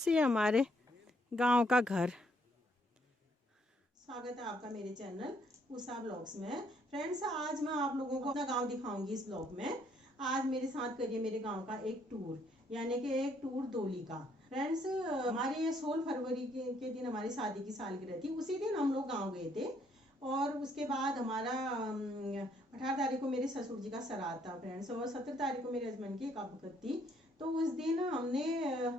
Friends ये हमारे गांव का घर। स्वागत है आपका मेरे चैनल उषा ब्लॉग्स में। फ्रेंड्स आज मैं आप लोगों को अपना गांव दिखाऊंगी इस ब्लॉग में। आज मेरे साथ करिए मेरे गांव का एक टूर, यानी कि एक टूर डोली का। फ्रेंड्स हमारे ये 16 फरवरी के दिन हमारी शादी की सालगिरह थी। उसी दिन हम लोग गाँव गए थे और उसके बाद हमारा 18 तारीख को मेरे ससुर जी का श्राद्ध था फ्रेंड्स, और 17 तारीख को मेरे हस्बैंड की एक अबकत थी। तो उस दिन हमने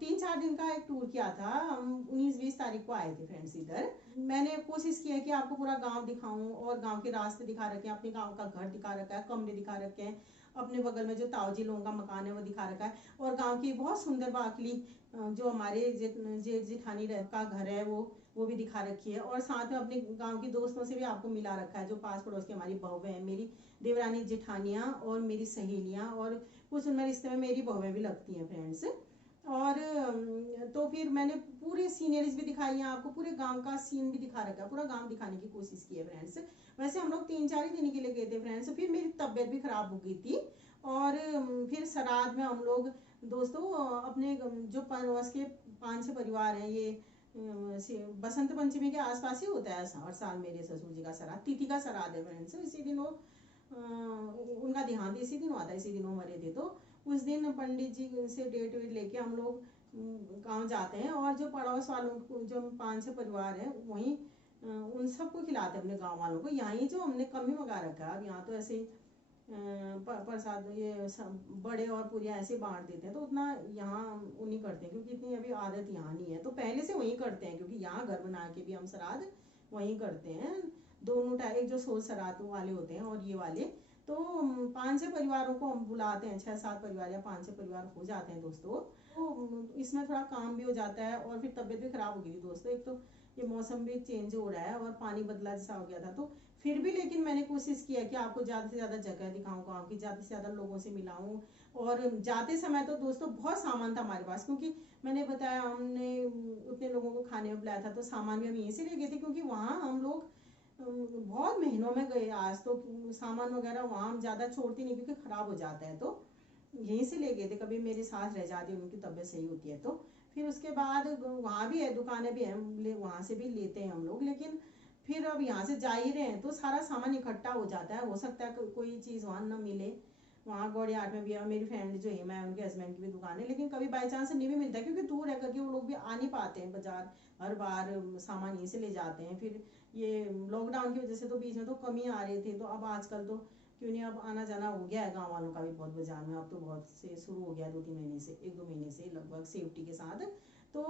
3-4 दिन का एक टूर किया था। हम 19-20 तारीख को आए थे फ्रेंड्स इधर। मैंने कोशिश की है कि आपको पूरा गांव दिखाऊं और गांव के रास्ते दिखा रखे हैं, अपने गांव का घर दिखा रखा है, कमरे दिखा रखे हैं, अपने बगल में जो ताऊजी लोगों का मकान है वो दिखा रखा है, और गांव की बहुत सुंदर बाकली जो हमारे जेठ जेठानी का घर है वो भी दिखा रखी है। और साथ में अपने गांव के दोस्तों से भी आपको मिला रखा है, जो पास पड़ोस की हमारी बहुएं हैं, मेरी देवरानी जेठानियाँ और मेरी सहेलियाँ, और कुछ उनमें रिश्ते में मेरी बहुएं भी लगती हैं फ्रेंड्स। और तो फिर मैंने पूरे सीनरीज भी दिखाई है आपको, पूरे गांव का सीन भी दिखा रखा है, पूरा गांव दिखाने की कोशिश की है फ्रेंड्स। वैसे हम लोग 3-4 ही दिन के लिए गए थे फ्रेंड्स। फिर मेरी तबीयत भी खराब हो गई थी, और फिर श्राद्ध में हम लोग दोस्तों अपने जो पड़ोस के 5-6 परिवार हैं, ये बसंत पंचमी के आसपास ही होता है हर साल मेरे ससुर जी का श्राद्ध, तिथि का श्राद्ध है फ्रेंड्स। इसी दिन वो उनका देहांत इसी दिन हुआ था, इसी दिन वो मरे थे। तो उस दिन पंडित जी से डेट वेट लेके हम लोग गांव जाते हैं, और जो पड़ोस वालों को जो 5-6 परिवार हैं वहीं उन सबको खिलाते हैं अपने गांव वालों को। यहाँ जो हमने कम ही मंगा रखा है, अब यहाँ तो ऐसे प्रसाद ये बड़े और पूरियाँ ऐसे बांट देते हैं, तो उतना यहाँ वो नहीं करते हैं क्योंकि इतनी अभी आदत यहाँ नहीं है। तो पहले से वहीं करते हैं, क्योंकि यहाँ घर बना के भी हम श्राद्ध वहीं करते हैं। दोनों टाइप, एक जो सोल श्राद्ध वाले होते हैं और ये वाले। तो 5-6 परिवारों को हम बुलाते हैं, 6-7 परिवार या 5-6 परिवार हो जाते हैं दोस्तों। तो इसमें थोड़ा काम भी हो जाता है, और फिर तबीयत भी खराब हो गई थी दोस्तों। एक तो ये मौसम भी चेंज हो रहा है और पानी बदला जैसा हो गया था। तो फिर भी लेकिन मैंने कोशिश किया कि आपको ज़्यादा से ज़्यादा जगह दिखाऊं, गाँव की ज़्यादा से ज़्यादा लोगों से मिलाऊं। और जाते समय तो दोस्तों बहुत सामान था हमारे पास, क्योंकि मैंने बताया हमने उतने लोगों को खाने में बुलाया था, तो सामान भी हम यहीं से ले गए थे, क्योंकि वहाँ हम लोग बहुत महीनों में गए। आज तो सामान वगैरह वहाँ हम ज़्यादा छोड़ते नहीं, क्योंकि ख़राब हो जाता है, तो यहीं से ले गए थे। कभी मेरे साथ रह जाती है, उनकी तबीयत सही होती है तो। फिर उसके बाद वहाँ भी है, दुकानें भी हैं, वहाँ से भी लेते हैं हम लोग। लेकिन फिर अब यहाँ से जा ही रहे हैं तो सारा सामान इकट्ठा हो जाता है, हो सकता है कोई चीज़ वहाँ ना मिले। वहाँ गौड़ी आर्ट में भी है, मेरी फ्रेंड जो है, मैं उनके हस्बैंड की भी दुकान है, लेकिन कभी बाई चांस नहीं भी मिलता है, क्योंकि दूर है करके वो लोग भी आ नहीं पाते हैं बाजार हर बार। सामान यहीं से ले जाते हैं। फिर ये लॉकडाउन की वजह से तो बीच में तो कम ही आ रहे थे, तो अब आजकल तो क्यों नहीं, अब आना जाना हो गया है गांव वालों का भी बहुत बाजार में। अब तो बहुत से शुरू हो गया 2-3 महीने से, 1-2 महीने से लगभग सेफ्टी के साथ। तो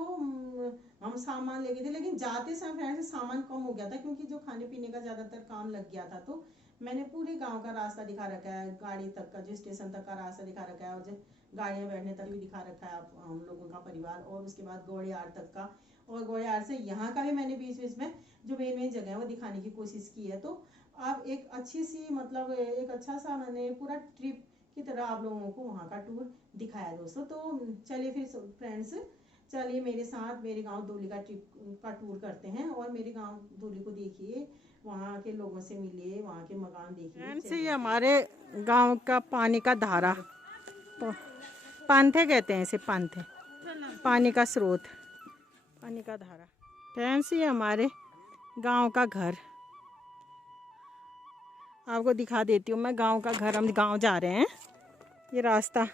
हम सामान ले गए थे, लेकिन जाते समय फ्रेंड्स सामान कम हो गया था, क्योंकि जो खाने पीने का ज़्यादातर काम लग गया था। तो मैंने पूरे गांव का रास्ता दिखा रखा है, गाड़ी तक का, जो स्टेशन तक का रास्ता दिखा रखा है, और जो गाड़ियाँ बैठने तक भी दिखा रखा है हम लोगों का परिवार। और उसके बाद गौड़ियार तक का, और गौड़ियार से यहाँ का भी मैंने बीच बीच में जो मेन मेन जगह है वो दिखाने की कोशिश की है। तो आप एक अच्छी सी, मतलब एक अच्छा सा मैंने पूरा ट्रिप की तरह आप लोगों को वहाँ का टूर दिखाया दोस्तों। तो चलिए फिर फ्रेंड्स, चलिए मेरे साथ मेरे गांव धौली का ट्रिप का टूर करते हैं, और मेरे गांव धौली को देखिए, वहाँ के लोगों से मिलिए, वहाँ के मकान देखिए। फ्रेंड्स ये हमारे गांव का पानी का धारा, पांथे कहते हैं इसे, पांथे, पानी का स्रोत, पानी का धारा। फ्रेंड्स ये हमारे गांव का घर, आपको दिखा देती हूँ मैं गांव का घर। हम गांव जा रहे हैं, ये रास्ता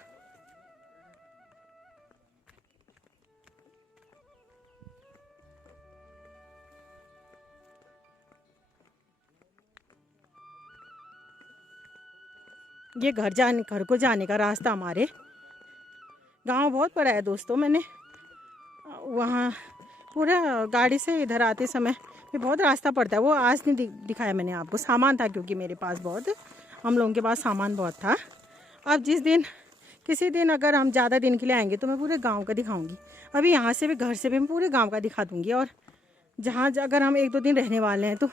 ये घर को जाने का रास्ता। हमारे गांव बहुत बड़ा है दोस्तों। मैंने वहाँ पूरा गाड़ी से इधर आते समय भी बहुत रास्ता पड़ता है, वो आज नहीं दिखाया मैंने आपको। सामान था क्योंकि मेरे पास बहुत, हम लोगों के पास सामान बहुत था। अब जिस दिन किसी दिन अगर हम ज़्यादा दिन के लिए आएंगे तो मैं पूरे गांव का दिखाऊंगी। अभी यहाँ से भी, घर से भी मैं पूरे गांव का दिखा दूंगी। और जहाँ अगर हम 1-2 दिन रहने वाले हैं तो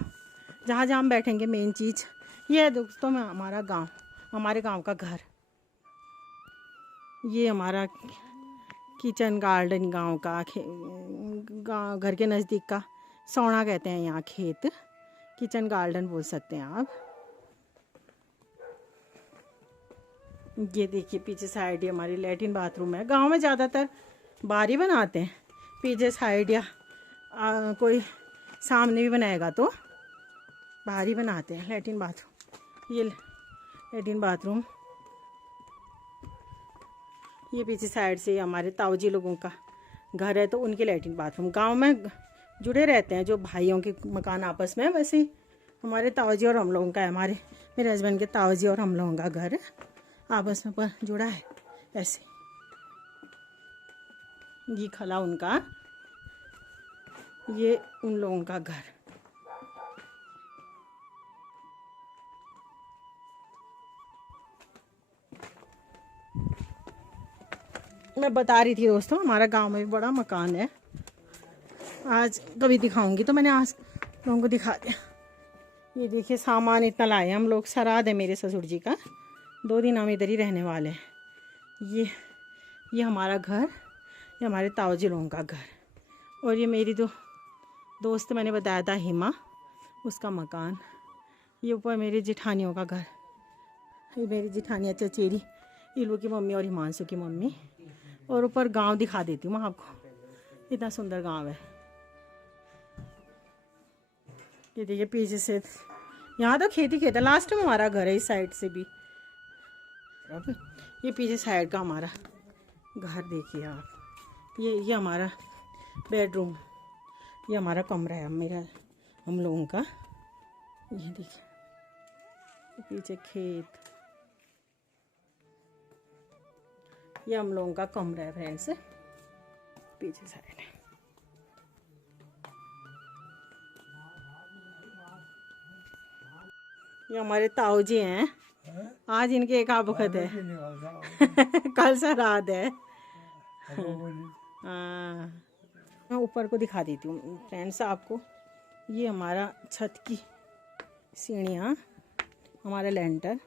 जहाँ जहाँ हम बैठेंगे, मेन चीज़ ये है दोस्तों में हमारा गाँव, हमारे गाँव का घर। ये हमारा किचन गार्डन गांव का, घर के नज़दीक का सौना कहते हैं यहाँ, खेत, किचन गार्डन बोल सकते हैं आप। ये देखिए पीछे साइड ही हमारी लैट्रिन बाथरूम है। गांव में ज़्यादातर बाहर ही बनाते हैं, पीछे साइड या कोई सामने भी बनाएगा तो बाहर ही बनाते हैं। लैट्रिन बाथरूम, ये लैट्रिन बाथरूम, ये पीछे साइड से हमारे ताऊजी लोगों का घर है तो उनके लैट्रिन बाथरूम। गांव में जुड़े रहते हैं जो भाइयों के मकान आपस में, वैसे ही हमारे ताऊजी और हम लोगों का है, हमारे मेरे हस्बैंड के ताऊजी और हम लोगों का घर आपस में पर जुड़ा है ऐसे। ये खला उनका, ये उन लोगों का घर। मैं बता रही थी दोस्तों, हमारा गांव में भी बड़ा मकान है। आज कभी दिखाऊंगी तो मैंने आज लोगों को दिखा दिया। ये देखिए सामान इतना लाए हम लोग, श्राद्ध है मेरे ससुर जी का, 2 दिन हम इधर ही रहने वाले हैं। ये हमारा घर, ये हमारे ताऊजी लोगों का घर। और ये मेरी जो दोस्त मैंने बताया था हिमा, उसका मकान। ये ऊपर मेरी जिठानियों का घर, ये मेरी जिठानियाँ चचेरी, इलू की मम्मी और हिमांशु की मम्मी। और ऊपर गांव दिखा देती हूँ मैं आपको, इतना सुंदर गांव है। ये देखिए पीछे से, यहाँ तो खेती खेत है, लास्ट में हमारा घर है इस साइड से भी। अब ये पीछे साइड का हमारा घर देखिए आप। ये हमारा बेडरूम, ये हमारा कमरा है मेरा, हम लोगों का। ये देखिए पीछे खेत, ये हम लोगों का कमरा है फ्रेंड्स, पीछे साइड है। ये हमारे ताऊजी हैं, आज इनके एक वक्त है कल श्राद्ध है। हाँ, मैं ऊपर को दिखा देती हूँ फ्रेंड्स आपको। ये हमारा छत की सीढ़ियाँ, हमारा लेंटर।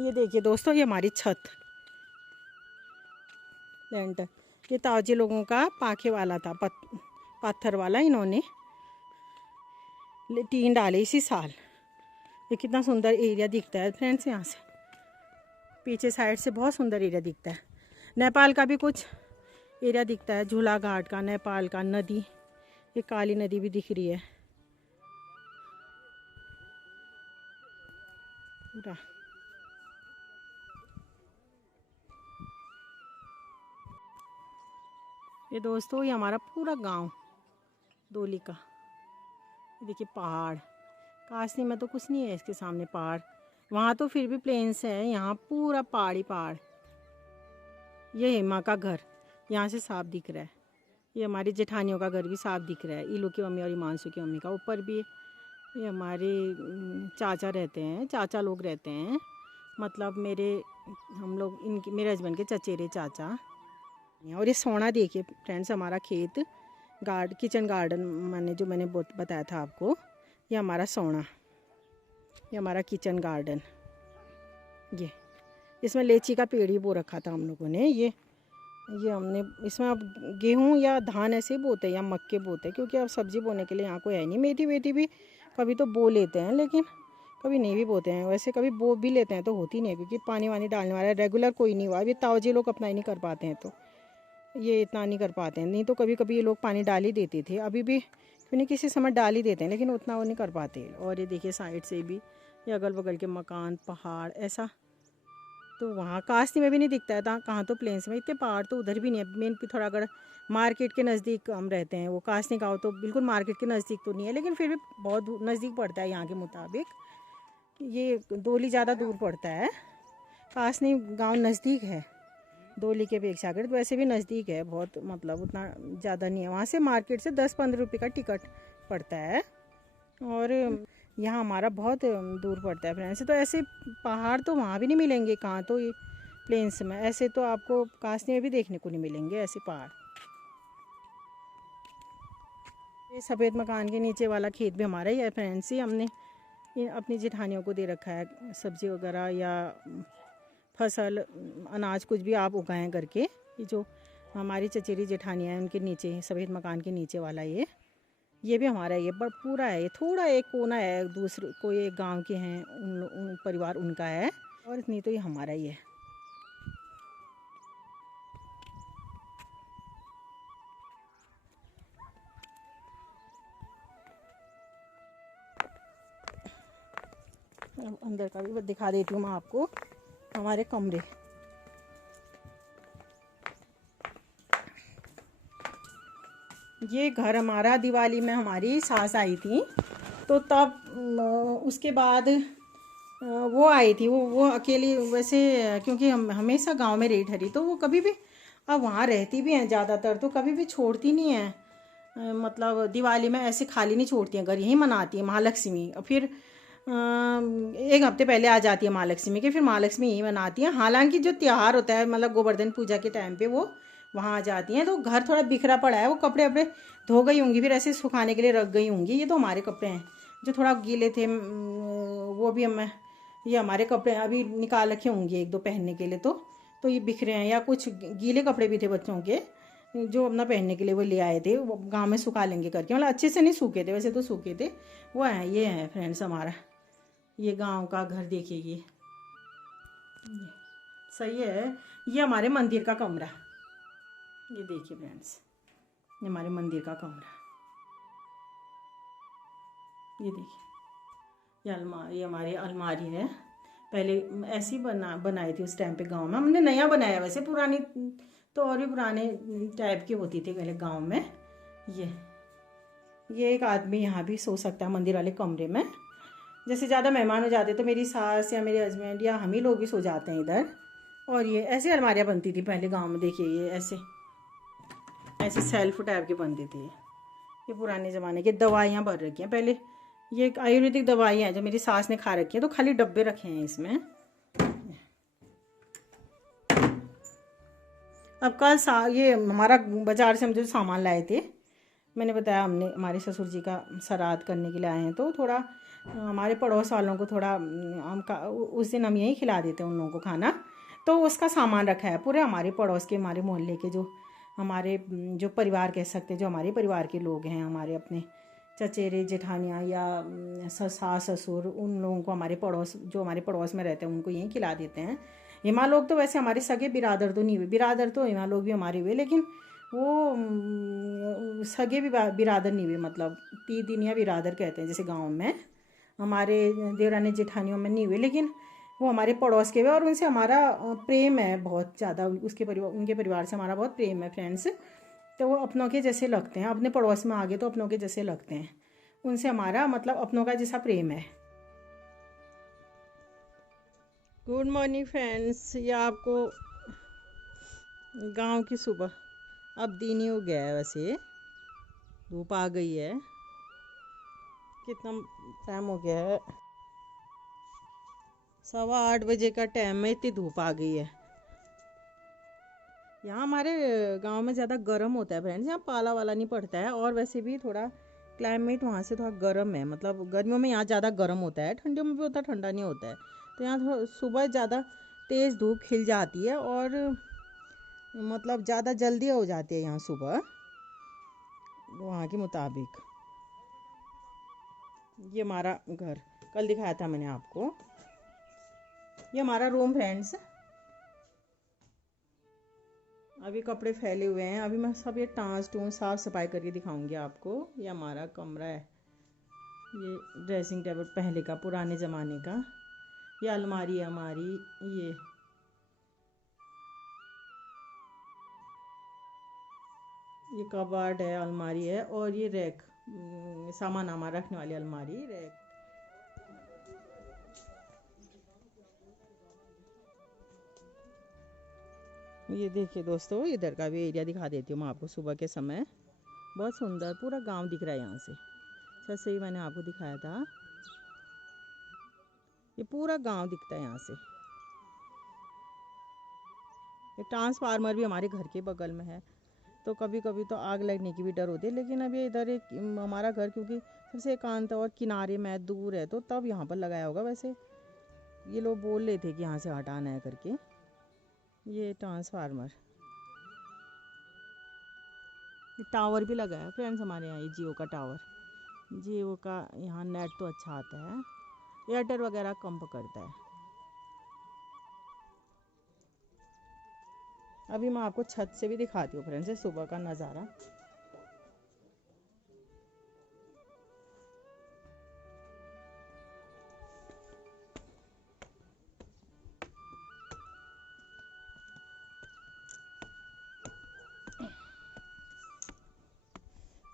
ये देखिए दोस्तों, ये हमारी छत लेंटर। ये ताऊजी लोगों का पाखे वाला था, पत्थर वाला, इन्होंने टीन डाले इसी साल। ये कितना सुंदर एरिया दिखता है फ्रेंड्स, यहाँ से पीछे साइड से बहुत सुंदर एरिया दिखता है। नेपाल का भी कुछ एरिया दिखता है, झूला घाट का, नेपाल का, नदी, ये काली नदी भी दिख रही है पूरा। ये दोस्तों ये हमारा पूरा गांव डोली का। देखिए पहाड़, कासनी में तो कुछ नहीं है इसके सामने पहाड़, वहाँ तो फिर भी प्लेन्स है, यहाँ पूरा पहाड़ ही पहाड़। ये हिमा का घर यहाँ से साफ दिख रहा है, ये हमारी जेठानियों का घर भी साफ दिख रहा है, इलू की मम्मी और हिमांशु की मम्मी का। ऊपर भी ये हमारे चाचा रहते हैं, चाचा लोग रहते हैं, मतलब हम लोग इनके, मेरे हस्बैंड के चचेरे चाचा। और ये सोना देखिए फ्रेंड्स, हमारा खेत किचन गार्डन मैंने बताया था आपको, ये हमारा सोना, ये हमारा किचन गार्डन। ये इसमें लीची का पेड़ ही बो रखा था हम लोगों ने। ये हमने इसमें अब गेहूं या धान ऐसे बोते हैं या मक्के बोते हैं, क्योंकि अब सब्ज़ी बोने के लिए यहाँ कोई है नहीं। मेथी वेथी भी कभी तो बो लेते हैं, लेकिन कभी नहीं भी बोते हैं। वैसे कभी बो भी लेते हैं तो होती नहीं है, क्योंकि पानी वानी डालने वाला रेगुलर कोई नहीं हुआ। अभी ताऊजी लोग अपना ही नहीं कर पाते हैं, तो ये इतना नहीं कर पाते हैं। नहीं तो कभी कभी ये लोग पानी डाल ही देते थे, अभी भी क्यों नहीं किसी समय डाल ही देते हैं, लेकिन उतना वो नहीं कर पाते। और ये देखिए साइड से भी ये अगल बगल के मकान, पहाड़ ऐसा, तो वहाँ कासनी में भी नहीं दिखता है था, कहाँ तो प्लेन्स में इतने पहाड़ तो उधर भी नहीं है। मेन पिथौरागढ़ मार्केट के नज़दीक हम रहते हैं, वो कासनी गाँव तो बिल्कुल मार्केट के नज़दीक तो नहीं है, लेकिन फिर भी बहुत नज़दीक पड़ता है यहाँ के मुताबिक। ये डोली ज़्यादा दूर पड़ता है, कासनी गाँव नज़दीक है डोली के अपेक्षा कर, तो वैसे भी नज़दीक है बहुत, मतलब उतना ज़्यादा नहीं है। वहाँ से मार्केट से 10-15 रुपये का टिकट पड़ता है, और यहाँ हमारा बहुत दूर पड़ता है फ्रेंड्स। तो ऐसे पहाड़ तो वहाँ भी नहीं मिलेंगे, कहाँ तो ये प्लेन्स में, ऐसे तो आपको कासनी में भी देखने को नहीं मिलेंगे ऐसे पहाड़। ये सफ़ेद मकान के नीचे वाला खेत भी हमारा ही है फ्रेंड्स, ही हमने अपनी जेठानियों को दे रखा है, सब्ज़ी वगैरह या फसल अनाज कुछ भी आप उगाएं करके। ये जो हमारी चचेरी जेठानियाँ हैं उनके नीचे, सफ़ेद मकान के नीचे वाला ये ये भी हमारा, ये पर पूरा है, ये थोड़ा एक कोना है, दूसरे कोई एक गांव के हैं उन परिवार उनका है, और इतनी तो ये हमारा ही है। अब अंदर का भी दिखा देती हूँ मैं आपको, हमारे कमरे। ये घर हमारा दिवाली में हमारी सास आई थी, तो तब उसके बाद वो आई थी, वो अकेली वैसे, क्योंकि हम हमेशा गांव में रही ठहरी, तो वो कभी भी, अब वहाँ रहती भी हैं ज़्यादातर, तो कभी भी छोड़ती नहीं है, मतलब दिवाली में ऐसे खाली नहीं छोड़ती हैं घर, यहीं मनाती है महालक्ष्मी। और फिर एक हफ्ते पहले आ जाती है महालक्ष्मी के, फिर महालक्ष्मी यहीं मनाती हैं। हालांकि जो त्यौहार होता है मतलब गोवर्धन पूजा के टाइम पे वो वहाँ आ जाती हैं। तो घर थोड़ा बिखरा पड़ा है, वो कपड़े वपड़े धो गई होंगी, फिर ऐसे सुखाने के लिए रख गई होंगी। ये तो हमारे कपड़े हैं जो थोड़ा गीले थे, वो भी मैं, ये हमारे कपड़े अभी निकाल रखे होंगे एक दो पहनने के लिए, तो ये बिखरे हैं। या कुछ गीले कपड़े भी थे बच्चों के जो अपना पहनने के लिए वो ले आए थे, वो गाँव में सुखा लेंगे करके, मतलब अच्छे से नहीं सूखे थे, वैसे तो सूखे थे। वो हैं, ये हैं फ्रेंड्स हमारा, ये गांव का घर देखिए, ये सही है। ये हमारे मंदिर का कमरा, ये देखिए फ्रेंड्स, ये हमारे मंदिर का कमरा, ये देखिए। ये हमारी अलमारी है, पहले ऐसी बनाई थी उस टाइम पे गांव में, हमने नया बनाया वैसे, पुरानी तो और भी पुराने टाइप की होती थी पहले गांव में। ये एक आदमी यहाँ भी सो सकता है मंदिर वाले कमरे में, जैसे ज़्यादा मेहमान हो जाते तो मेरी सास या मेरे हस्बैंड या हम ही लोग भी सो जाते हैं इधर। और ये ऐसे अलमारियाँ बनती थी पहले गांव में, देखिए ये ऐसे ऐसे सेल्फ टाइप की बनती थी। ये पुराने ज़माने की दवाइयाँ भर रखी हैं पहले, ये एक आयुर्वेदिक दवाइयाँ हैं जो मेरी सास ने खा रखी हैं, तो खाली डब्बे रखे हैं इसमें। अब कल ये हमारा बाजार से हम जो सामान लाए थे, मैंने बताया हमने हमारे ससुर जी का श्राद्ध करने के लिए आए हैं, तो थोड़ा हमारे पड़ोस वालों को थोड़ा उस दिन हम यहीं खिला देते हैं उन लोगों को खाना, तो उसका सामान रखा है पूरे हमारे पड़ोस के, हमारे मोहल्ले के, जो हमारे जो परिवार कह सकते हैं, जो हमारे परिवार के लोग हैं, हमारे अपने चचेरे जेठानियाँ या सास ससुर, उन लोगों को हमारे पड़ोस, जो हमारे पड़ोस में रहते हैं उनको यहीं खिला देते हैं। हिमा लोग तो वैसे हमारे सगे बिरादर तो नहीं हुए, बिरादर तो हिमा लोग भी हमारे हुए, लेकिन वो सगे भी बिरादर नहीं हुए, मतलब तीदिनिया बिरादर कहते हैं जैसे गांव में, हमारे देवरानी जेठानियों में नहीं हुए, लेकिन वो हमारे पड़ोस के हुए, और उनसे हमारा प्रेम है बहुत ज़्यादा, उसके परिवार, उनके परिवार से हमारा बहुत प्रेम है फ्रेंड्स। तो वो अपनों के जैसे लगते हैं, अपने पड़ोस में आ गए तो अपनों के जैसे लगते हैं, उनसे हमारा मतलब अपनों का जैसा प्रेम है। गुड मॉर्निंग फ्रेंड्स, ये आपको गांव की सुबह, अब दिन ही हो गया है, वैसे धूप आ गई है, कितना टाइम हो गया है, 7:15 बजे का टाइम में, इतनी धूप आ गई है। यहाँ हमारे गांव में ज़्यादा गर्म होता है फ्रेंड्स, यहाँ पाला वाला नहीं पड़ता है, और वैसे भी थोड़ा क्लाइमेट वहाँ से थोड़ा गर्म है, मतलब गर्मियों में यहाँ ज़्यादा गर्म होता है, ठंडियों में भी होता है, ठंडा नहीं होता है। तो यहाँ थोड़ा सुबह ज़्यादा तेज़ धूप खिल जाती है, और मतलब ज़्यादा जल्दी हो जाती है यहाँ सुबह वहाँ के मुताबिक। ये हमारा घर कल दिखाया था मैंने आपको, ये हमारा रूम फ्रेंड्स। अभी कपड़े फैले हुए हैं, अभी मैं सब ये टाँस टूस साफ़ सफाई करके दिखाऊंगी आपको। ये हमारा कमरा है, ये ड्रेसिंग टेबल पहले का पुराने ज़माने का, ये अलमारी है हमारी, ये कबर्ड है, अलमारी है, और ये रैक, सामान हमारा रखने वाली अलमारी रैक। ये देखिए दोस्तों, इधर का भी एरिया दिखा देती हूँ मैं आपको सुबह के समय, बहुत सुंदर पूरा गांव दिख रहा है यहाँ से, जैसे ही मैंने आपको दिखाया था, ये पूरा गांव दिखता है यहाँ से। ये ट्रांसफार्मर भी हमारे घर के बगल में है, तो कभी कभी तो आग लगने की भी डर होती है, लेकिन अभी इधर एक हमारा घर क्योंकि सबसे एकांत और किनारे में दूर है, तो तब यहाँ पर लगाया होगा। वैसे ये लोग बोल रहे थे कि यहाँ से हटाना है करके। ये ट्रांसफार्मर, टावर भी लगा है फ्रेंड्स हमारे यहाँ, ये जियो का टावर। जियो का यहाँ नेट तो अच्छा आता है, एयरटेल वगैरह कम पकड़ता है। अभी मैं आपको छत से भी दिखाती हूँ फ्रेंड्स, सुबह का नज़ारा।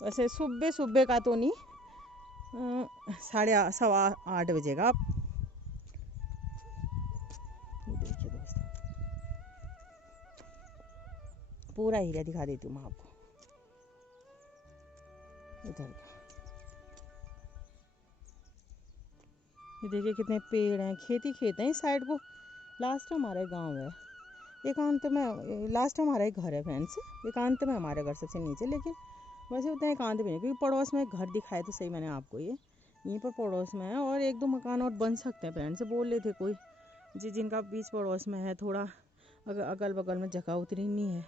वैसे सुबह सुबह का तो नहीं, 8:30 बजे का। देखिए दोस्तों, पूरा एरिया दिखा देती हूँ मैं आपको इधर का। ये देखिए कितने पेड़ हैं, खेती खेत हैं इस साइड को। लास्ट हमारा गांव है, एकांत में लास्ट हमारा एक घर है फ्रेंड्स, एकांत में हमारा घर सबसे नीचे। लेकिन वैसे उतना एकांत भी नहीं, क्योंकि पड़ोस में एक घर दिखाया तो सही मैंने आपको, ये यहीं पर पड़ोस में है। और 1-2 मकान और बन सकते हैं फ्रेंड्स, बोल रहे थे कोई जी जिनका बीच पड़ोस में है, थोड़ा अगल बगल में जगह उतनी नहीं है,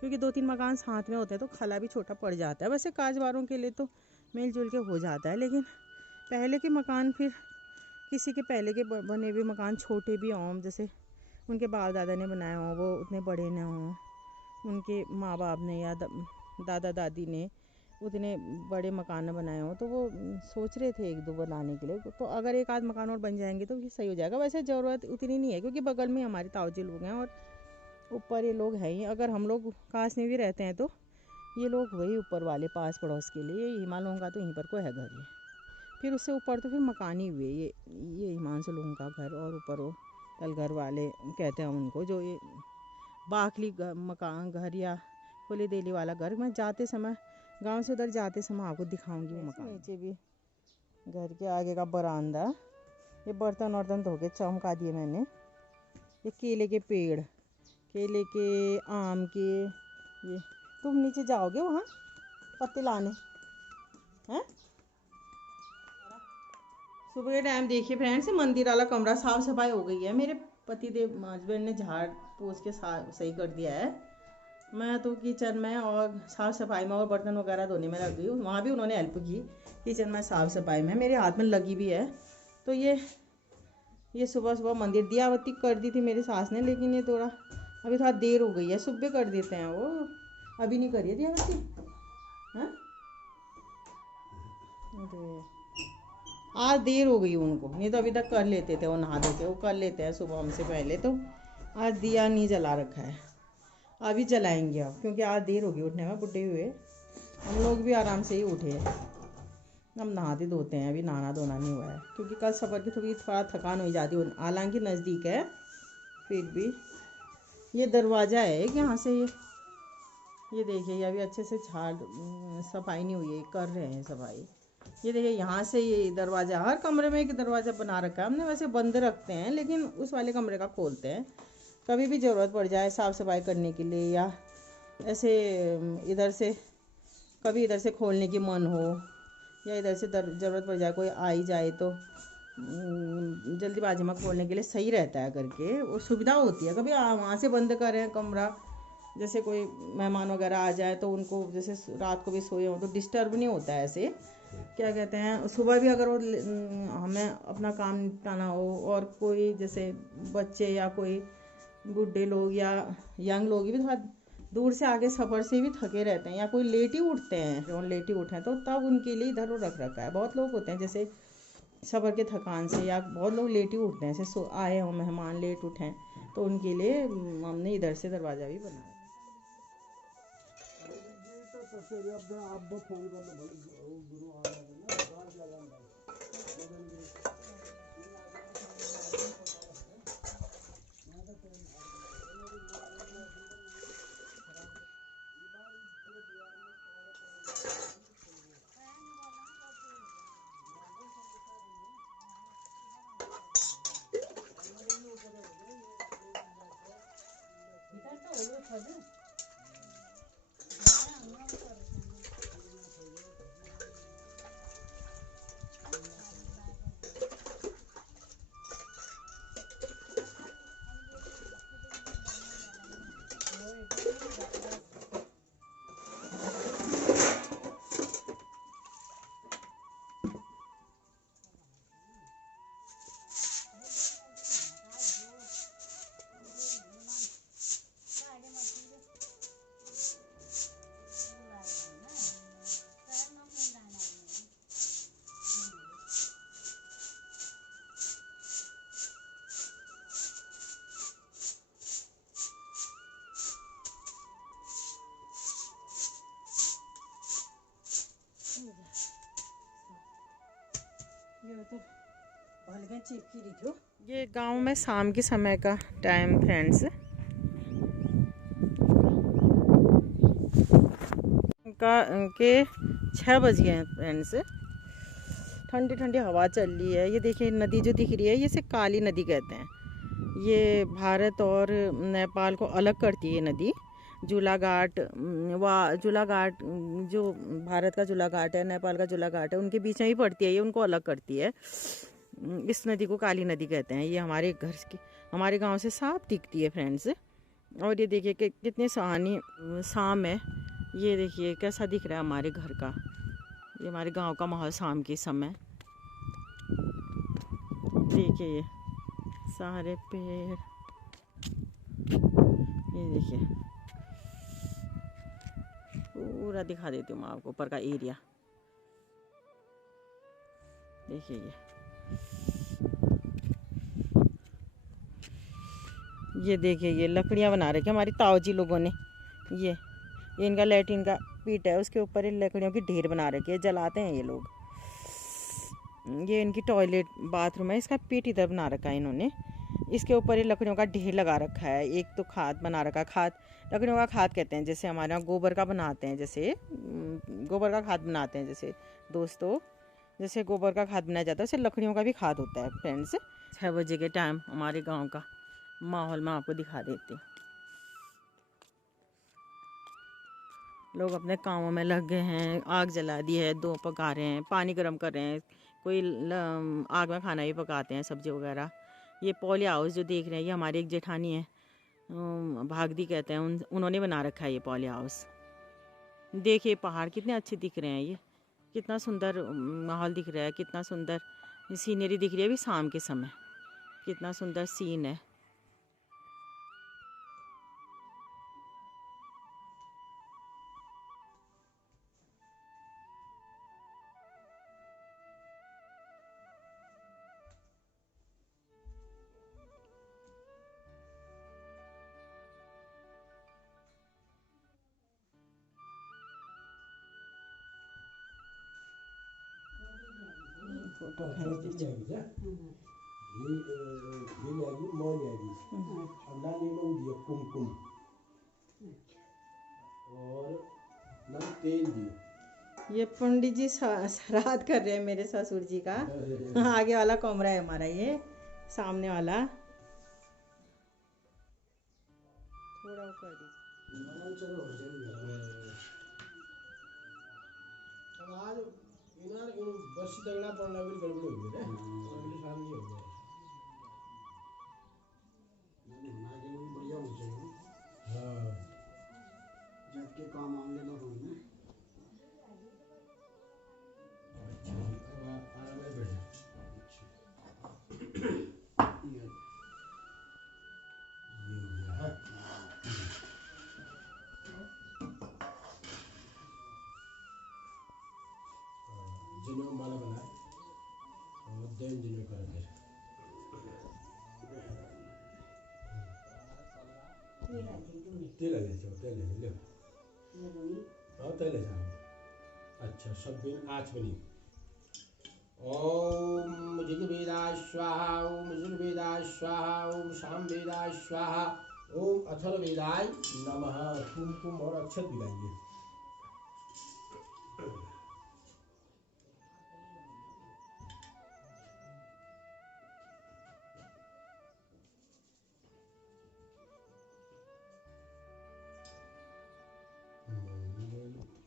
क्योंकि 2-3 मकान साथ में होते हैं तो खला भी छोटा पड़ जाता है। वैसे काजबारों के लिए तो मिलजुल के हो जाता है, लेकिन पहले के मकान, फिर किसी के पहले के बने हुए मकान छोटे भी हों, जैसे उनके बाप दादा ने बनाए हों, वो उतने बड़े ना हों, उनके माँ बाप ने या दादा दादी ने उतने बड़े मकान बनाए हों, तो वो सोच रहे थे 1-2 बनाने के लिए। तो अगर 1-आध मकान और बन जाएंगे तो सही हो जाएगा। वैसे ज़रूरत उतनी नहीं है, क्योंकि बगल में हमारे ताऊजी लोग हैं और ऊपर ये लोग हैं ही। अगर हम लोग काश में भी रहते हैं तो ये लोग वही ऊपर वाले पास पड़ोस के लिए, ये हिमालयों का तो यहीं पर को है घर ये। फिर उससे ऊपर तो फिर मकान ही हुए, ये हिमांशु लोगों का घर, और ऊपर वो तलघर वाले कहते हैं उनको, जो ये बाखली मकान घर या खुली देली वाला घर। मैं जाते समय गांव से उधर जाते समय आपको दिखाऊंगी वो मकान। नीचे भी घर के आगे का बरामदा, ये बर्तन वर्तन धो के चमका दिए मैंने। ये केले के पेड़, केले के, आम के, ये तुम नीचे जाओगे वहाँ पत्ते लाने हैं। सुबह के टाइम देखिए फ्रेंड्स, मंदिर वाला कमरा साफ सफाई हो गई है। मेरे पति देव हस्बैंड ने झाड़ पोछ के सही कर दिया है। मैं तो किचन में और साफ़ सफाई में और बर्तन वगैरह धोने में लग गई हूँ, वहाँ भी उन्होंने हेल्प की। किचन में साफ़ सफाई में मेरे हाथ में लगी भी है। तो ये सुबह सुबह मंदिर दिया बत्ती कर दी थी मेरी सास ने, लेकिन ये थोड़ा अभी थोड़ा देर हो गई है। सुबह कर देते हैं वो, अभी नहीं करिए दिया बत्ती। हाँ, अरे आज देर हो गई उनको, नहीं तो अभी तक कर लेते थे, वो नहा धो के वो कर लेते हैं सुबह हमसे पहले। तो आज दिया नहीं जला रखा है, अभी जलाएंगे अब, क्योंकि आज देर हो गई उठने में, बुढ़े हुए हम लोग भी आराम से ही उठे हैं। अब नहाते धोते हैं, अभी नहाना धोना नहीं हुआ है, क्योंकि कल सफ़र की थोड़ा थकान हो जाती है, हालांकि नज़दीक है फिर भी। ये दरवाज़ा है कि यहाँ से ये देखिए, ये अभी अच्छे से झाड़ सफाई नहीं हुई है, कर रहे हैं सफाई। ये देखिए यहाँ से ये दरवाज़ा, हर कमरे में एक दरवाज़ा बना रखा है हमने। वैसे बंद रखते हैं, लेकिन उस वाले कमरे का खोलते हैं कभी भी ज़रूरत पड़ जाए साफ़ सफाई करने के लिए, या ऐसे इधर से कभी इधर से खोलने की मन हो, या इधर से ज़रूरत पड़ जाए, कोई आ ही जाए तो जल्दीबाजी में खोलने के लिए सही रहता है करके, वो सुविधा होती है। कभी वहाँ से बंद करें कमरा, जैसे कोई मेहमान वगैरह आ जाए तो उनको, जैसे रात को भी सोए हो तो डिस्टर्ब नहीं होता है। ऐसे क्या कहते हैं, सुबह भी अगर वो हमें अपना काम निपटाना हो, और कोई जैसे बच्चे या कोई बूढ़े लोग या यंग लोग भी थोड़ा दूर से आके सफ़र से भी थके रहते हैं, या कोई लेट ही उठते हैं, जो लेट ही उठे हैं, तो तब उनके लिए इधर रख रखा है। बहुत लोग होते हैं जैसे सफ़र के थकान से, या बहुत लोग लेट ही उठते हैं, जैसे आए हों मेहमान लेट उठें, तो उनके लिए हमने इधर से दरवाज़ा भी बनाया। ये तो भलगन चिपकी रही थी। ये गांव में शाम के समय का टाइम फ्रेंड्स का के 6 बज गए हैं फ्रेंड्स। ठंडी ठंडी हवा चल रही है। ये देखिए नदी जो दिख रही है ये से काली नदी कहते हैं। ये भारत और नेपाल को अलग करती है ये नदी। झूला घाट झूला घाट जो भारत का झूला घाट है, नेपाल का झूला घाट है, उनके बीच में ही पड़ती है ये, उनको अलग करती है। इस नदी को काली नदी कहते हैं। ये हमारे घर की, हमारे गांव से साफ दिखती है फ्रेंड्स। और ये देखिए कि कितनी सुहानी शाम है। ये देखिए कैसा दिख रहा है हमारे घर का, ये हमारे गांव का माहौल शाम के समय। देखिए ये सारे पेड़, ये देखिए पूरा दिखा देती हूँ मैं आपको ऊपर का एरिया। देखिए ये देखिए ये लकड़ियाँ बना रखी हमारी ताऊजी लोगों ने। ये इनका लैट्रिन का पीट है, उसके ऊपर इन लकड़ियों की ढेर बना रखी है, जलाते हैं ये लोग। ये इनकी टॉयलेट बाथरूम है, इसका पीट इधर बना रखा है इन्होंने। इसके ऊपर ये लकड़ियों का ढेर लगा रखा है। एक तो खाद बना रखा है, खाद लकड़ियों का खाद कहते हैं, जैसे हमारे यहाँ गोबर का बनाते हैं, जैसे गोबर का खाद बनाते हैं जैसे दोस्तों, जैसे गोबर का खाद बनाया जाता है वैसे लकड़ियों का भी खाद होता है फ्रेंड्स। 6 बजे के टाइम हमारे गाँव का माहौल मैं आपको दिखा देती हूँ। लोग अपने कामों में लग गए हैं, आग जला दी है, दो पका रहे हैं, पानी गर्म कर रहे हैं, कोई आग में खाना भी पकाते हैं, सब्जी वगैरह। ये पॉली हाउस जो देख रहे हैं ये हमारी एक जेठानी है, भागदी कहते हैं, उन्होंने बना रखा है ये पॉली हाउस। देखिए पहाड़ कितने अच्छे दिख रहे हैं, ये कितना सुंदर माहौल दिख रहा है, कितना सुंदर सीनरी दिख रही है अभी शाम के समय, कितना सुंदर सीन है। फोटो खींच दीजिए। ये पंडित जी श्राद्ध कर रहे हैं मेरे ससुर जी का। आगे वाला कमरा है हमारा, ये सामने वाला थोड़ा वो कर के काम आने लगा हूँ जिन्हों माला बनाए और दैन जिन्हों कर दे तेल ले जाओ, तेल ले लो, तेल ले जाओ। अच्छा सब दिन आज बनी। ओम ऋग्वेदाय स्वाहा, ओम यजुर्वेदाय स्वाहा, ओम सामवेदाय स्वाहा, ओम अथर्ववेदाय नमः। कुमकुम और अक्षत मिलाइए।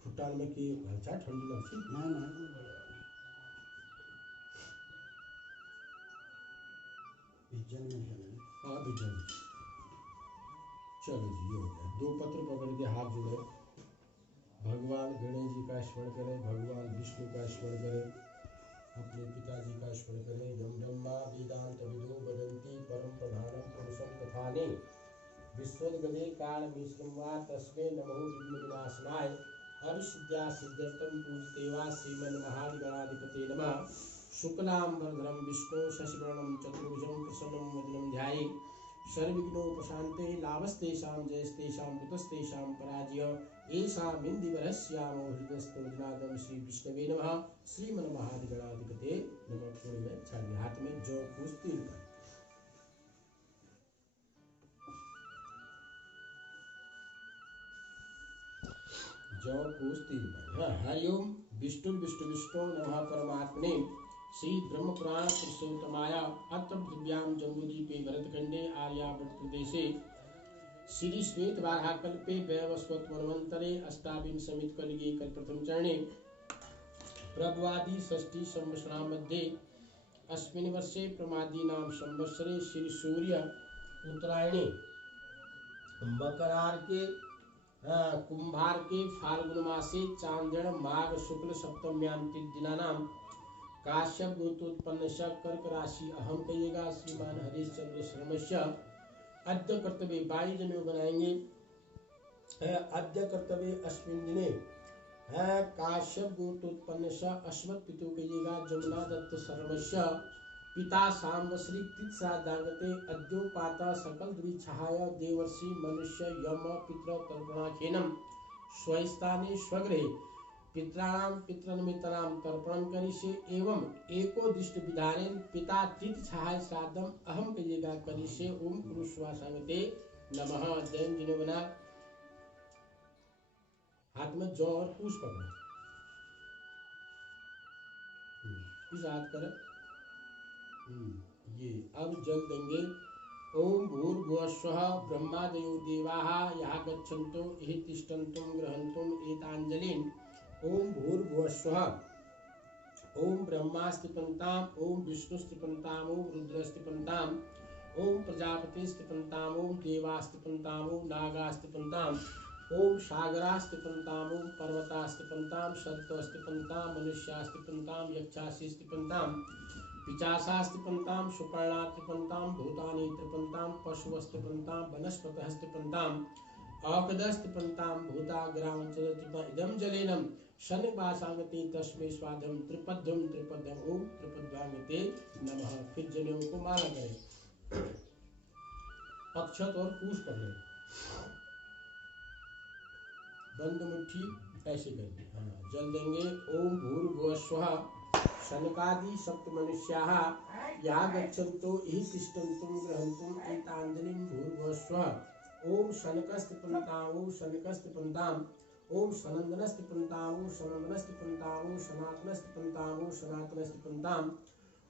फुटान में की अच्छा ठंडी लगती ना बिजन में हाँ बिजन। चलो जी ये हो गया। दो पत्र पकड़ के हाथ जोड़े, भगवान गणेश जी का स्मरण करें, भगवान विष्णु का स्मरण करें, अपने पिताजी का स्मरण करें। यम ब्रह्मा वेदांत विदो वदन्ति परम प्रधानम पुरुषम तथाने विश्वोदगदे कालमीश्वरवा तस्मै नमो विघ्न विनाशनाय अविद्या सिद्ध्यर्थम पूजतेवा श्रीमन् महागणाधिपते नमः। शुक्लांबरधरं विष्णु शशिवर्णं चतुर्भुजं प्रसन्नं वदनं ध्यायेत् सर्वविघ्नोपशान्ते। लाभस्तेषां जयस्तेषां कुतस्तेषां पराजय एषामिन्दिवरस्यामो हृदयस्थोजनादं श्री विष्णवे नमः श्रीमन्महाधिगणाधिपते नमः। पूर्ण में छाड़िए, हाथ में जौ कुछ तिल का जौ कुछ तिल का। हरिओम विष्णु विष्णु विष्णु नमः परमात्मने श्री ब्रह्म पुराण पुरुषोत्तमाय अत्र पृथिव्यां जम्बूद्वीपे भरतखंडे आर्यावर्त प्रदेशे श्री श्वेत वाराकल्पे वैवस्वत मनवंतरे अष्टाविंशमित कलिगे कल्पप्रथम चरणे प्रभवादि षष्ठी संवत्सराणां मध्ये अस्मिन् वर्षे प्रमादीनां संवत्सरे श्री सूर्य उत्तरायणे मकरार्के कुंभार्के फाल्गुन मासे चांद्र माघ शुक्ल सप्तम्यां दिनानां काश्यप गोत्रोत्पन्न कर्क राशि अहम कहिएगा श्रीमान हरिश्चंद्र शर्मस्य अद्य कर्तव्य 22 जने बनाएंगे। अद्य कर्तव्य अस्मिन् दिने काश्यप गोत्रोत्पन्न अश्वत पितु कहिएगा जमुना दत्त शर्मस्य पिता सांवत्सरी तिथ्रादागते अद्योपाता सकल द्विछाय देवर्षि मनुष्य यम पितृ तर्पणाखेनम स्वस्थाने स्वगृहे पितॄणां पितृनिमित्तानां तर्पणं करिष्ये एवं एकोदिष्ट विधानेन पिता तिथ्राय श्राद्धम अहम कहिएगा करिष्ये। ओम पुरुषवासांगते नमः। दैन जिन्हें बना हाथ में जौ और पूछ पकड़ा, इस हाथ कर ये अब जल देंगे। ओम भूर्भुवस्वः ब्रह्मादयो देवाः यः गच्छन्तो हि तिष्ठन्तुं गृह्णन्तुं एताञ्जलिं। ओम भूर्भुवस्वः ओम ब्रह्मास्तिपन्ताम् ओम विष्णुस्तिपन्ताम् ओम रुद्रस्तिपन्ताम् ओम प्रजापतिस्तिपन्ताम् ओम देवास्तिपन्ताम् ओम नागास्तिपन्ताम् ओम सागरास्तिपन्ताम् ओम पर्वतास्तिपन्ताम् सत्त्वस्तिपन्ताम् मनुष्यास्तिपन्ताम् यक्षास्तिपन्ताम् पिचासास्तिपन्ताम् सुपर्णास्तिपन्ताम् भूतानि त्रिपन्ताम् पशुस्तिपन्ताम् वनस्पतस्तिपन्ताम् औषधस्तिपन्ताम् भूताग्रामचरतिपा इदं जलेनम शनिवासांगते तस्मै स्वाधम त्रिपद्यम त्रिपद्यम ओम त्रिपद्यामते नमः। फिर जनेऊ को माला करें, अक्षत और पूछ पकड़े, बंद मुट्ठी ऐसे करके जल देंगे। ओम भूर्भुवस्वः शनकादि सप्त मनुष्याः या गच्छन्तो हि तिष्ठन्तुं गृह्णन्तुं एताञ्जलिं भूर्भुवस्वः। ओम शनकस्तिपन्ताम् ओम शनकस्तिपन्ताम् ओम सनंदनस्तिपन्ताम् ओम सनंदनस्तिपन्ताम् ओम सनातनस्तिपन्ताम् ओम सनातनस्तिपन्ताम्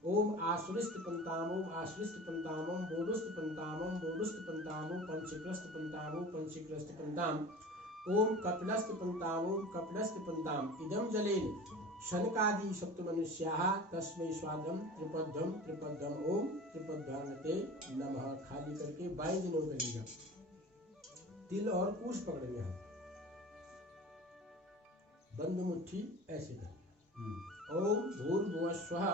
ओम आसुरिस्तिपन्ताम् ओम आसुरिस्तिपन्ताम् ओम बोधुस्तिपन्ताम् ओम बोधुस्तिपन्ताम् ओम पंचक्रस्तिपन्ताम् ओम पंचक्रस्तिपन्ताम् ओम कपिलस्तिपन्ताम् ओम कपिलस्तिपन्ताम् इदं जलेन शनकादि सप्तमनुष्याः तस्मै स्वादम त्रिपद्यम त्रिपद्यम ओम त्रिपद्यान्ते नमः। खाली करके 22 दिनों करिएगा। तिल और कुश पकड़ेंगे हम, बंद मुट्ठी ऐसे करेंगे। ओम भूर्भुवस्वः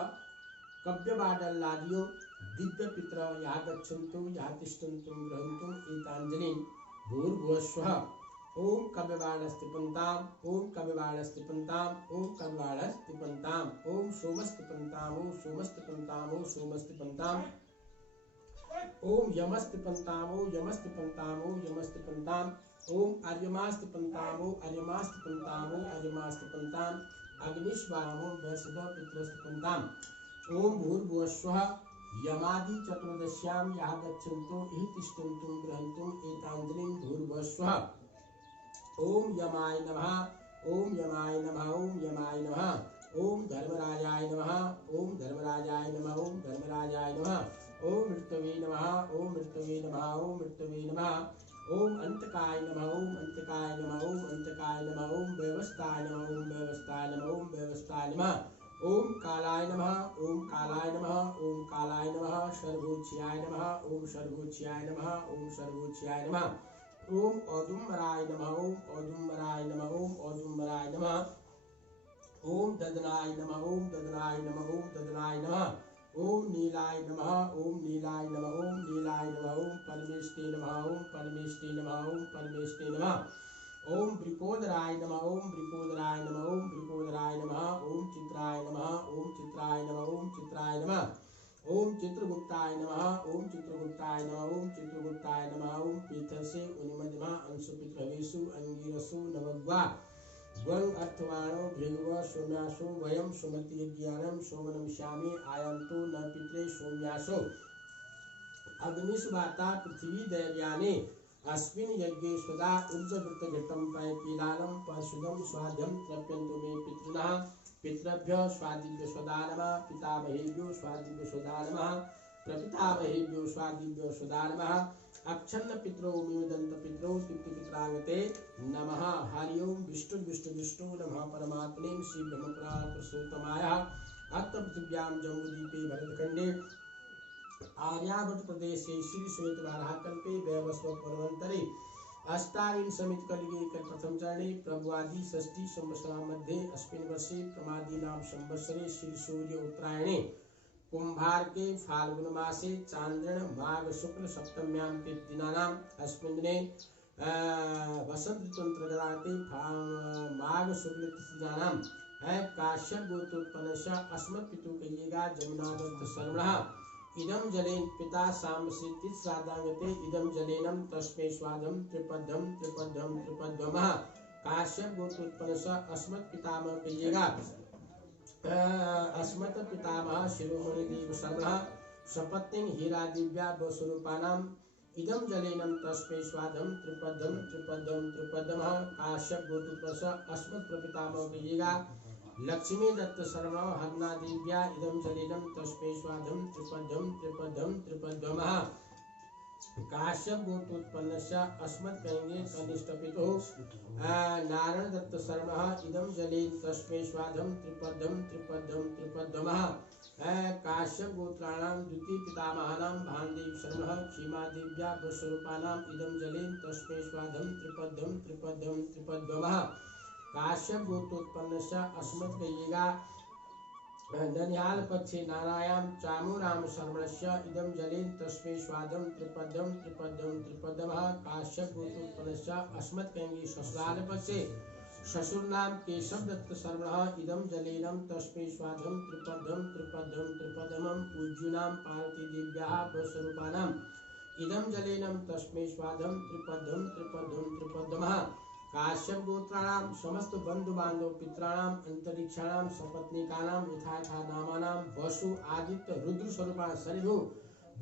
कव्यवाडल्लादियो दिव्य पितरा या गच्छन्तो या तिष्ठन्तुं गृह्णन्तुं एताञ्जलिं भूर्भुवस्वः। ओम कव्यवाडस्तिपन्ताम् ओम कव्यवाडस्तिपन्ताम् ओम कव्यवाडस्तिपन्ताम् ओम सोमस्तिपन्ताम् ओम सोमस्तिपन्ताम् ओम सोमस्तिपन्ताम् ओम यमस्तिपन्ताम् ओम यमस्तिपन्ताम् ओम यमस्तिपन्ताम् ओम अर्यमास्तिपन्ताम् ओम अर्यमास्तिपन्ताम् ओम अर्यमास्तिपन्ताम् अग्निश्वाम् ओम वैश्व पितृस्तिपन्ताम्। ओम भूर्भुवस्वः यमादि चतुर्दश्यां यः गच्छन्तो हि तिष्ठन्तुं गृह्णन्तुं एताञ्जलिं भूर्भुवस्वः। ओम यमाय नमः ओम यमाय नमः ओम यमाय नमः ओम धर्मराजाय नमः ओम धर्मराजाय नमः ओम धर्मराजाय नमः ओम मृतवे नमः ओम मृतवे नमः ओम मृतवे नमः ओम अंतकाय नमः ओम अंतकाय नमः ओम अंतकाय नमः ओम व्यवस्थाय नमः ओम व्यवस्थाय नमः ओम व्यवस्थाय नमः ओम कालाय नमः ओम कालाय नमः ओम कालाय नमः सर्वोच्चाय नमः ओम सर्वोच्चाय नमः ओम सर्वोच्चाय नमः ओम औदुम्बराय नमः ओम औदुम्बराय नमः ओम औदुम्बराय नमः ओम ददनाय नमः ओम ददनाय नमः ओम ददनाय नमः ओम नीलाय नमः ओम नीलाय नमः ओम नीलाय नमः ओम परमेष्टे नमः ओम परमेष्टे नमः ओम परमेष्टे नमः ओम वृकोदराय नमः ओम वृकोदराय नमः ओम वृकोदराय नमः ओम चित्राय नमः ओम चित्राय नमः ओम चित्राय नमः ओम चित्रगुप्ताय नमः ओम चित्रगुप्ताय नमः ओम चित्रगुप्ताय नमः ओम पीठसे उन्मध्यमा अंशु पितृवेशु अंगिरसु नवग्वा ग्वं अर्थवाणो भृगव सोम्यासो वयं सुमति यज्ञानं सोमनमिष्यामि आयन्तु न पित्रे सोम्यासो अग्निष्वाता पृथ्वी दैव्यानि अस्मिन् यज्ञे स्वदा ऊर्जवृत्तघृतं पैपीलानं पशुदं स्वाद्यं तर्पयन्तु मे पितृणः पितृभ्यः स्वादिभ्यो स्वदा नमः पितामहेभ्यो स्वादिभ्यो स्वदा नमः प्रपितामहेभ्यो स्वादिभ्यो स्वदा नमः अक्षन्न पितरो मिदंत पितरो तृप्ति पितरांगते नमः हरि ओम विष्णु विष्णु विष्णु नमः परमात्मने श्री ब्रह्मपुराण प्रसूतमाय अत्र पृथिव्यां जम्बूद्वीपे भरतखंडे आर्यावर्त प्रदेशे श्री श्वेत वाराहकल्पे वैवस्वत पर्वन्तरे अष्टाविंशमित कलिगे प्रथम चरणे प्रभुआदि षष्ठी संवत्सरा मध्ये अस्मिन् वर्षे प्रमादीनां संवत्सरे श्री सूर्य उत्तरायणे कुंभार के फाल्गुन मासे चांद्रण माघ शुक्ल सप्तम्यां के दिनानाम अस्मिन् दिने वसंत ऋतुअंतर्गते माघ शुक्ल दिनानाम है काश्यप गोत्रोत्पन्नस्य अस्मत् पितु कयेगा जमुनादत्त शर्मणः इदं जलेन पिता सामसे तिस्रादांगते इदं जलेनं तस्मै स्वादं त्रिपदं त्रिपदं त्रिपदमः काश्यप गोत्रोत्पन्नस्य अस्मत् पितामह कयेगा अस्मत् पितामह शिरोमणि देव शर्मः सपत्नीं हीरा दिव्या स्वरूपानाम् इदं जलेनं तस्मै स्वादं त्रिपदं त्रिपदं त्रिपदमः काश्यप गोत्रोत्पन्नस्य अस्मत् प्रपितामह कयेगा लक्ष्मी दत्त शर्मः हरना दिव्या इदं जलेनं तस्मै स्वादं त्रिपदं त्रिपदं त्रिपदमः काश्यप गोत्रोत्पन्नस्य अस्मत् कहेंगे कनिष्ठ पितुः नारायण दत्त शर्मः इदं जलेन तस्मै स्वादं त्रिपदं त्रिपदं त्रिपदमः काश्यप गोत्राणां द्वितीय पितामहानां भानदेव शर्मः क्षीमा दिव्या स्वरूपानाम् इदं जलेन तस्मै स्वादं त्रिपदं त्रिपदं त्रिपदमः काश्यप गोत्रोत्पन्नस्य अस्मत् कयेगा ननिहाल पक्षे नारायण चामूराम शर्मणस्य इदं जलेन तस्मै स्वादं त्रिपदं त्रिपदं त्रिपदमः काश्यप गोत्रोत्पन्नस्य अस्मत् कहेंगे ससुराल पक्षे ससुरनाम केशव दत्त शर्मणः इदं जलेनं तस्मै स्वादं त्रिपदं त्रिपदं त्रिपदमं पूज्यूनां पार्वती देव्याः स्वरूपानाम् इदं जलेनं तस्मै स्वादं त्रिपदं त्रिपदं त्रिपदमः काश्यप गोत्राणां समस्त बंधु बांधव पितराणां अंतरिक्षाणां सपत्निकानां यथा यथा नामानां वसु आदित्य रुद्र स्वरूपा सरिभु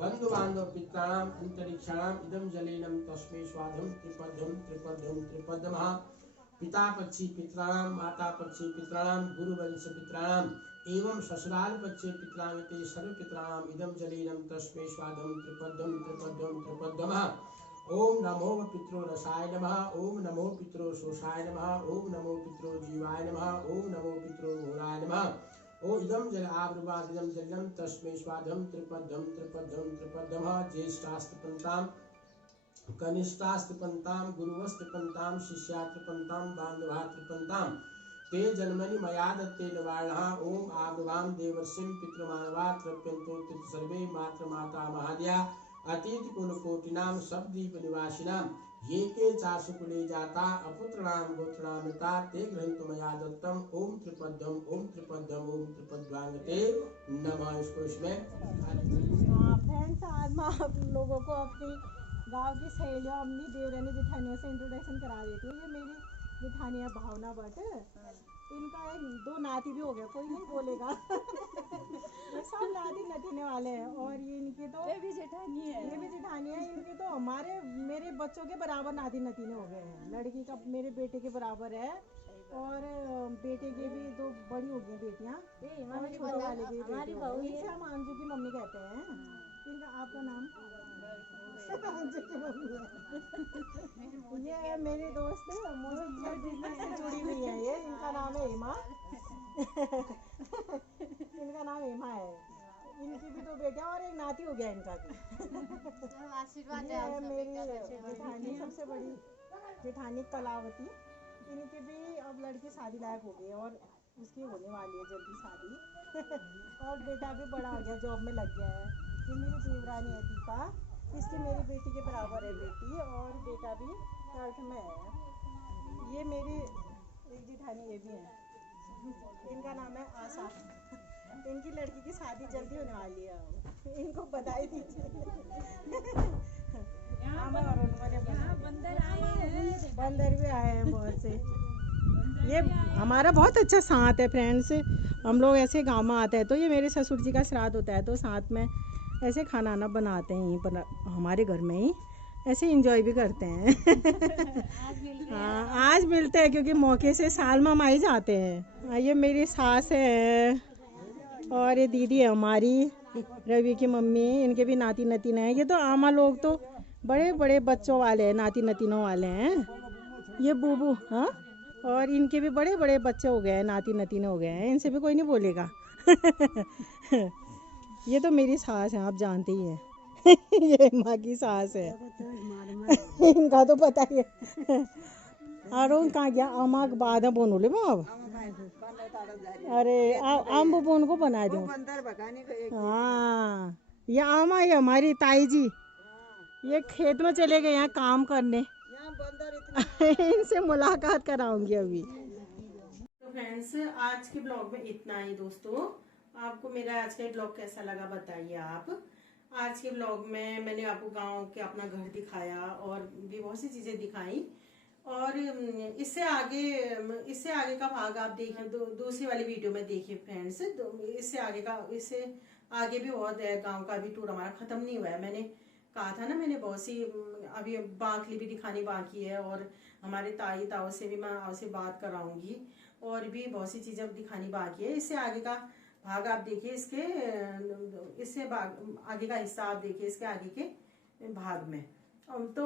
बंधु बांधव पितराणां अंतरिक्षाणां इदं जलेनं तस्मै स्वादं त्रिपदं त्रिपदं त्रिपदमः पिता पक्षी पितराणां माता पक्षी पितराणां गुरुवंश पितराणां एवं ससुराल पक्षे पितरांगते सर्व पितराणां इदं जलेनं तस्मै स्वादं त्रिपदं त्रिपदं त्रिपदमः ओम नमो पितरो रसाय नमः ओम नमो पितरो शोषाय नमः ओम नमो पितरो जीवाय नमः ओम नमो पितरो घोराय नमः ओ इदं जल आब्रुवाद इदं जलं तस्मै स्वादं त्रिपदं त्रिपदं त्रिपदमः ज्येष्ठास्त्रपन्तां कनिष्ठास्त्रपन्तां गुरुवस्त्रपन्तां शिष्यास्त्रपन्तां बान्धवास्त्रपन्तां ते जन्मनि मया दत्तेन वार्णः ओम आब्रुवां देवर्षिं पितृमानवा तृप्यन्तो सर्वे मातृमाता महादया अतीत कुल कोटिनाम सबद्वीप निवासिनाम ये के चासु कुले जाता अपुत्रणाम गोत्रणामिता ते ग्रहित मया दत्तम ओम त्रिपदम ओम त्रिपद्वांगते नमः। इसको इसमें फ्रेंड्स, आज मैं आप लोगों को अपनी गांव की सहेलियों, अपनी देवरानी जेठानियों से इंट्रोडक्शन करा देती हूँ। ये मेरी जेठानी है भावना भट्ट। इनका एक दो नाती भी हो गया, कोई नहीं बोलेगा। ये सब नाती नतीने वाले हैं। और ये इनके तो ये भी जेठानी है, इनके तो हमारे मेरे बच्चों के बराबर नाती नतीने हो गए हैं। लड़की का मेरे बेटे के बराबर है और बेटे की भी दो बड़ी हो गई बेटियाँ और छोटे वाले की बेटी हो गई। इसे हम अंजू की मम्मी कहते हैं। इनका आपका नाम अंजू की मम्मी है। ये मेरी दोस्त है, बिजनेस से जुड़ी हुई है। ये इनका नाम है हेमा। इनका नाम हेमा है। इनकी भी दो बेटियां और एक नाती हो गया इनका भी। आशीर्वाद है मेरी जेठानी, सबसे बड़ी जेठानी कलावती। इनकी भी अब लड़की शादी लायक हो गई और उसकी होने वाली है जल्दी शादी। और बेटा भी बड़ा हो गया, जॉब में लग गया है। ये मेरी देवरानी है दीपा, इसकी मेरी बेटी के बराबर है बेटी और बेटा भी 3rd में है। ये मेरी एक जेठानी ये भी है, इनका नाम है आशा। इनकी लड़की की शादी जल्दी होने वाली है, अब इनको बधाई दीजिए। बंदर भी आए हैं बहुत से। ये हमारा बहुत अच्छा साथ है फ्रेंड्स। हम लोग ऐसे गांव में आते हैं तो ये मेरे ससुर जी का श्राद्ध होता है तो साथ में ऐसे खाना ना बनाते हैं पर हमारे घर में ही ऐसे एंजॉय भी करते हैं। हाँ आज मिलते हैं क्योंकि मौके से साल में हम आ ही जाते हैं। ये मेरी सास है और ये दीदी है हमारी, रवि की मम्मी, इनके भी नाती नतीन हैं। ये तो आमा लोग तो बड़े बड़े बच्चों वाले हैं, नाती नतीनों वाले हैं। ये बूबू, हाँ, और इनके भी बड़े बड़े बच्चे हो गए हैं, नाती नतीने हो गए हैं, इनसे भी कोई नहीं बोलेगा। ये तो मेरी सास है, आप जानते ही हैं। ये माँ की सास है। इनका तो पता ही है। और कहाँ गया आमा बाद में बोन बोले अब। अरे आम बोन को बना दो। हाँ ये आमा है हमारी ताई जी, ये खेत में चले गए यहाँ काम करने। इनसे मुलाकात कराऊंगी अभी। तो फ्रेंड्स आज के ब्लॉग में इतना ही दोस्तों। आपको मेरा आज का ब्लॉग कैसा लगा बताइए आप। आज के ब्लॉग में मैंने आपको गांव के अपना घर दिखाया और भी बहुत सी चीजें दिखाई। और इससे आगे का भाग आप देखें दूसरी वाली वीडियो में देखिए फ्रेंड्स। इससे आगे भी बहुत है, गांव का भी टूर हमारा खत्म नहीं हुआ है। मैंने कहा था ना, मैंने बहुत सी अभी बाकली भी दिखानी बाकी है और हमारे ताऊ से भी मैं आपसे बात कराऊंगी और भी बहुत सी चीजें दिखानी बाकी है। इससे आगे का भाग आप देखिए, इससे आगे का हिस्सा आप देखिए इसके आगे के भाग में। तो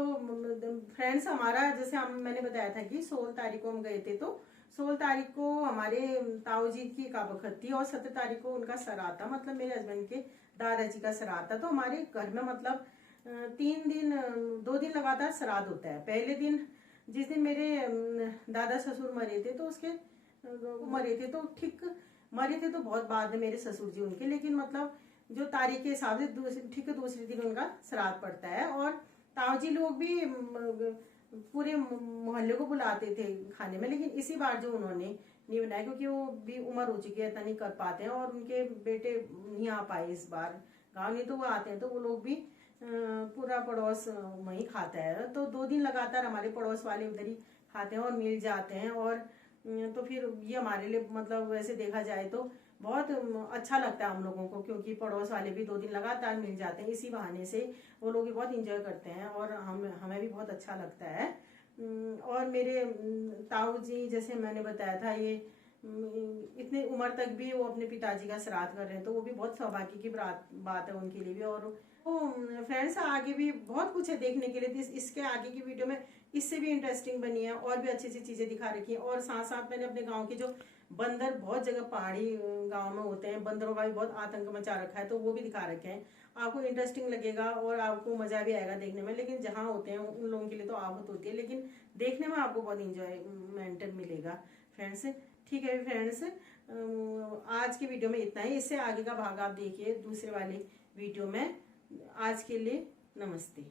फ्रेंड्स हमारा जैसे मैंने बताया था कि 16 तारीख को हम गए थे, तो 16 तारीख को हमारे ताऊ जी की का बखत थी और 17 तारीख को उनका श्राद्ध था, मतलब मेरे हस्बैंड के दादाजी का श्राद्ध था। तो हमारे घर में मतलब 2 दिन लगातार श्राद्ध होता है। पहले दिन जिस दिन मेरे दादा ससुर मरे थे तो मरे थे तो बहुत बाद में मेरे ससुर जी उनके, लेकिन मतलब जो तारीख के हिसाब से दूसरे दिन उनका श्राद्ध पड़ता है। और ताऊ जी लोग भी पूरे मोहल्ले को बुलाते थे खाने में, लेकिन इसी बार जो उन्होंने नहीं बनाया क्योंकि वो भी उम्र हो चुकी है, इतना नहीं कर पाते हैं और उनके बेटे नहीं आ पाए इस बार गाँव। नहीं तो वो आते हैं तो वो लोग भी पूरा पड़ोस वहीं खाता है। तो 2 दिन लगातार हमारे पड़ोस वाले उधर ही खाते हैं और मिल जाते हैं। और तो फिर ये हमारे लिए मतलब वैसे देखा जाए तो बहुत अच्छा लगता है हम लोगों को, क्योंकि पड़ोस वाले भी 2 दिन लगातार मिल जाते हैं। इसी बहाने से वो लोग भी बहुत इंजॉय करते हैं और हमें भी बहुत अच्छा लगता है। और मेरे ताऊ जी जैसे मैंने बताया था, ये इतने उम्र तक भी वो अपने पिताजी का श्राद्ध कर रहे हैं, तो वो भी बहुत सौभाग्य की बात है उनके लिए भी। और फ्रेंड्स आगे भी बहुत कुछ है देखने के लिए। इसके आगे की वीडियो में इससे भी इंटरेस्टिंग बनी है और भी अच्छी अच्छी चीजें दिखा रखी है। और साथ साथ मैंने अपने गांव के जो बंदर, बहुत जगह पहाड़ी गांव में होते हैं, बंदरों का भी बहुत आतंक मचा रखा है, तो वो भी दिखा रखे हैं। आपको इंटरेस्टिंग लगेगा और आपको मजा भी आएगा देखने में। लेकिन जहाँ होते हैं उन लोगों के लिए तो आफत होती है, लेकिन देखने में आपको बहुत इंजॉयमेंट मिलेगा फ्रेंड्स। ठीक है फ्रेंड्स, आज की वीडियो में इतना ही। इससे आगे का भाग आप देखिए दूसरे वाली वीडियो में। आज के लिए नमस्ते।